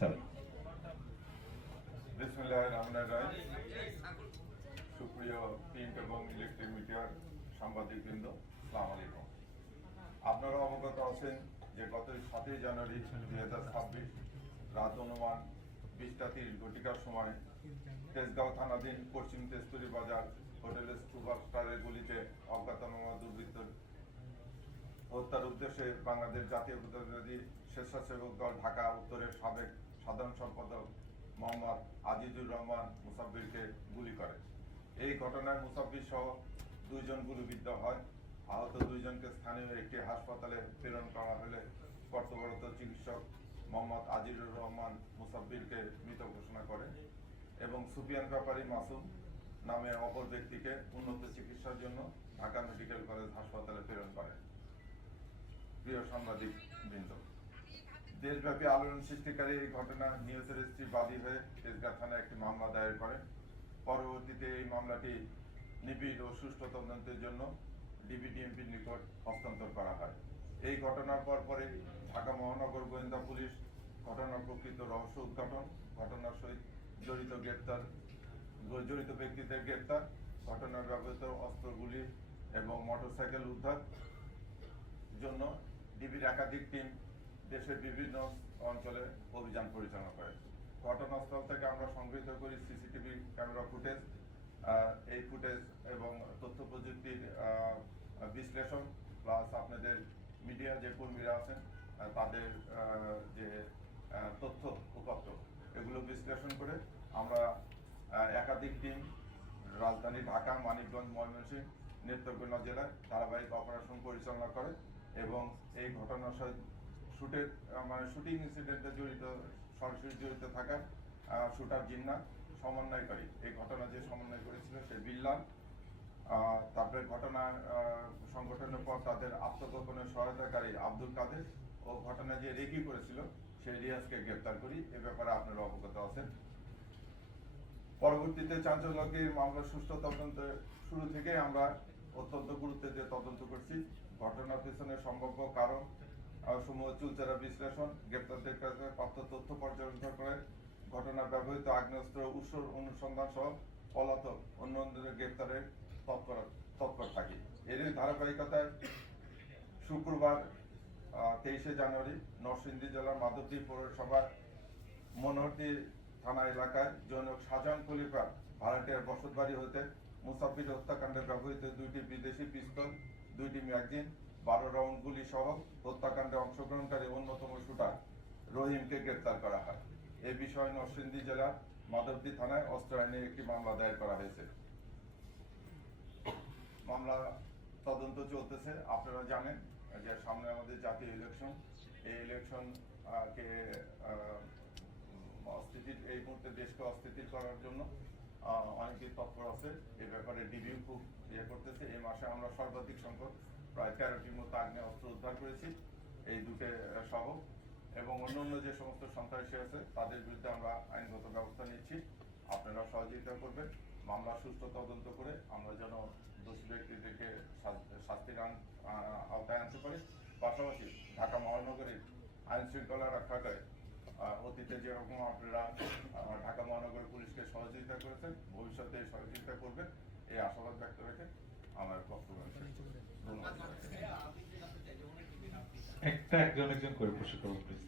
Sir. বিসমিল্লাহির রহমানির রহিম। সুপ্রিয় প্রিন্ট এবং ইলেকট্রিক মিডিয়ার সাংবাদিকবৃন্দ, আসসালামু আলাইকুম। আপনারা অবগত আছেন যে গত 7ই জানুয়ারি 2026 রাত অনুমান 20টা 30 সময় তেজগাঁও থানাধীন পশ্চিম তেজতুরি বাজার হোটেলের সুপারস্টারের গলিতে অজ্ঞাতনামা দুর্বৃত্ত হত্যার উদ্দেশ্যে বাংলাদেশ জাতীয়তাবাদী স্বেচ্ছাসেবক দল ঢাকা উত্তরের সাবেক সাধারণ সম্পাদক মোহাম্মদ আজিজুর রহমান মুসাব্বিরকে গুলি করে। এই ঘটনায় মুসাব্বির সহ 2 জন গুলিবিদ্ধ হয়। আহত 2 জনকে স্থানীয় একটি হাসপাতালে প্রেরণ করা হলে কর্তব্যরত চিকিৎসক মোহাম্মদ আজিজুর রহমান মুসাব্বিরকে মৃত ঘোষণা করে এবং সুফিয়ান ব্যাপারী মাসুম নামে অপর ব্যক্তিকে উন্নত চিকিৎসার জন্য ঢাকা মেডিকেল কলেজ হাসপাতালে প্রেরণ করে। প্রিয় সাংবাদিক বৃন্দ, দেশব্যাপী আলোড়ন সৃষ্টিকারী এই ঘটনা নিহতের স্ত্রী বাদী হয়ে তেজগাঁ থানায় একটি মামলা দায়ের করে। পরবর্তীতে এই মামলাটি নিবিড় ও সুষ্ঠু তদন্তের জন্য ডিবিডিএমপির নিকট হস্তান্তর করা হয়। এই ঘটনার পরে ঢাকা মহানগর গোয়েন্দা পুলিশ ঘটনার প্রকৃত রহস্য উদ্ঘাটন, ঘটনার সহিত জড়িত ব্যক্তিদের গ্রেপ্তার, ঘটনার ব্যবহৃত অস্ত্রগুলি এবং মোটরসাইকেল উদ্ধার জন্য ডিবির একাধিক টিম দেশের বিভিন্ন অঞ্চলে অভিযান পরিচালনা করে। ঘটনাস্থল থেকে আমরা সংগৃহীত করি সিসিটিভি ক্যামেরা ফুটেজ। এই ফুটেজ এবং তথ্য প্রযুক্তির বিশ্লেষণ প্লাস আপনাদের মিডিয়া যে কর্মীরা আছেন তাদের যে তথ্য উপাত্ত এগুলো বিশ্লেষণ করে আমরা একাধিক টিম রাজধানী ঢাকা, মানিকগঞ্জ, ময়মনসিংহ, নেত্রকোনা জেলায় ধারাবাহিক অপারেশন পরিচালনা করে এবং এই ঘটনার সাথে শুটিং ইনসিডেন্টে সরাসরি জড়িত থাকা শুটার জিন্না, সমন্বয়কারী, এই ঘটনা যে সমন্বয় করেছিল সে বিল্লাল, তারপরে ঘটনা সংগঠনের পর তাদের আত্মগোপনে সহায়তাকারী আব্দুল কাদের ও ঘটনা যে রেকি করেছিল সেই রিয়াজকে গ্রেপ্তার করি। এ ব্যাপারে আপনারা অবগত আছেন। পরবর্তীতে চাঞ্চল্যকর মামলার সুষ্ঠু তদন্ত শুরু থেকে আমরা অত্যন্ত গুরুত্ব দিয়ে তদন্ত করছি। ঘটনার পেছনে সম্ভাব্য কারণ সমূহ চুলচেরা বিশ্লেষণ, গ্রেপ্তারদের কাছে প্রাপ্ত তথ্য পর্যালোচনা করে ঘটনার ব্যবহৃত আগ্নেয়াস্ত্র উৎস অনুসন্ধান সহ পলাতক অন্যদের গ্রেপ্তারের তৎপর থাকি। এরই ধারাবাহিকতায় শুক্রবার 23শে জানুয়ারি নরসিংদী জেলার মাধবদী পৌরসভার মনোহরদী থানা এলাকায় জনক শাহজাহান খলিফার ভাড়াটিয়ার বসতবাড়ি হতে মুসাফির হত্যাকাণ্ডে ব্যবহৃত 2টি বিদেশি পিস্তল, 2টি ম্যাগাজিন, 12 রাউন্ড গুলি সহ হত্যাকাণ্ডে অংশগ্রহণকারী অন্যতম শুটার রহিমকে গ্রেপ্তার করা হয়। এ বিষয়ে নরসিংদী জেলার মাধবদী থানায় অস্ত্র আইনে একটি মামলা দায়ের করা হয়েছে। মামলা তদন্ত চলতেছে। আপনারা জানেন যে সামনে আমাদের জাতীয় ইলেকশন, এই ইলেকশন কে এই মুহূর্তে দেশকে অস্থিতির করার জন্য অনেকেই তৎপর আছে। এ ব্যাপারে ডিবিও খুব করতেছে। এই মাসে আমরা সর্বাধিক সংখ্যক প্রায় 13টির মতো আগ্নেয় অস্ত্র উদ্ধার করেছি, এই দুটো সহ, এবং অন্যান্য যে সমস্ত সন্ত্রাসী আছে তাদের বিরুদ্ধে আমরা আইনগত ব্যবস্থা নিচ্ছি। আপনারা সহযোগিতা করবেন মামলা সুষ্ঠু তদন্ত করে আমরা যেন দোষী ব্যক্তিদেরকে শাস্তির আওতায় আনতে পারি। পাশাপাশি ঢাকা মহানগরীর আইন শৃঙ্খলা রক্ষাকে অতীতে যেরকম আপনারা ঢাকা মহানগর পুলিশকে সহযোগিতা করেছেন, ভবিষ্যতে সহযোগিতা করবেন, এই আশাবাদ ব্যক্ত রেখে আমার বক্তব্য ধন্যবাদ। একজন করে প্রশ্ন করুন প্লিজ।